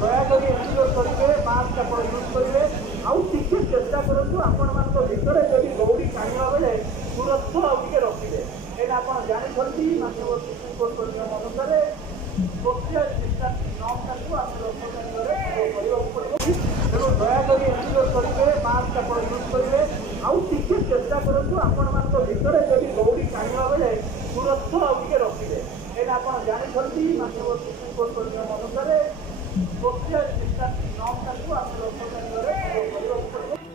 ଦୟାକରି ଏନ୍ସିଓର କରିବେ ମାସ୍କ ଆପଣ ୟୁଜ୍ କରିବେ। ଆଉ ଟିକେ ଚେଷ୍ଟା କରନ୍ତୁ ଆପଣମାନଙ୍କ ଭିତରେ ଯଦି ଦୌଡ଼ି ଟାଣିବା ବେଳେ ଦୂରତ୍ୱ ଆଉ ଟିକେ ରଖିବେ। ଏଇଟା ଆପଣ ଜାଣିଛନ୍ତି ମାନ୍ୟବର ସୁପ୍ରିମକୋର୍ଟଙ୍କ ନିୟମ ଅନୁସାରେ ସୋସିଆଲ ଡିଷ୍ଟାନ୍ସିଂ ନର୍ମଟାକୁ ଆମେ ଲକ୍ଷ୍ୟ କେନ୍ଦ୍ରରେ କରିବାକୁ ପଡ଼ିବ। ତେଣୁ ଦୟାକରି ଏନ୍ସିଓର କରିବେ ମାସ୍କ ଆପଣ ୟୁଜ୍ କରିବେ। ଆଉ ଟିକେ ଚେଷ୍ଟା କରନ୍ତୁ ଆପଣମାନଙ୍କ ଭିତରେ ଯଦି ଦୌଡ଼ି ଟାଣିବା ବେଳେ ଦୂରତ୍ୱ ଆଉ ଟିକେ ରଖିବେ। ଏଇଟା ଆପଣ ଜାଣିଛନ୍ତି ମାନ୍ୟବର ସୁପ୍ରିମକୋର୍ଟଙ୍କ ନିୟମ ଅନୁସାରେ ସୋସିଆଲ ଡିଷ୍ଟାନ୍ସିଂ ନର୍ମଟାକୁ ଆମେ ଲକ୍ଷ୍ୟ କେନ୍ଦ୍ରରେ କରିବାକୁ ପଡ଼ିବ।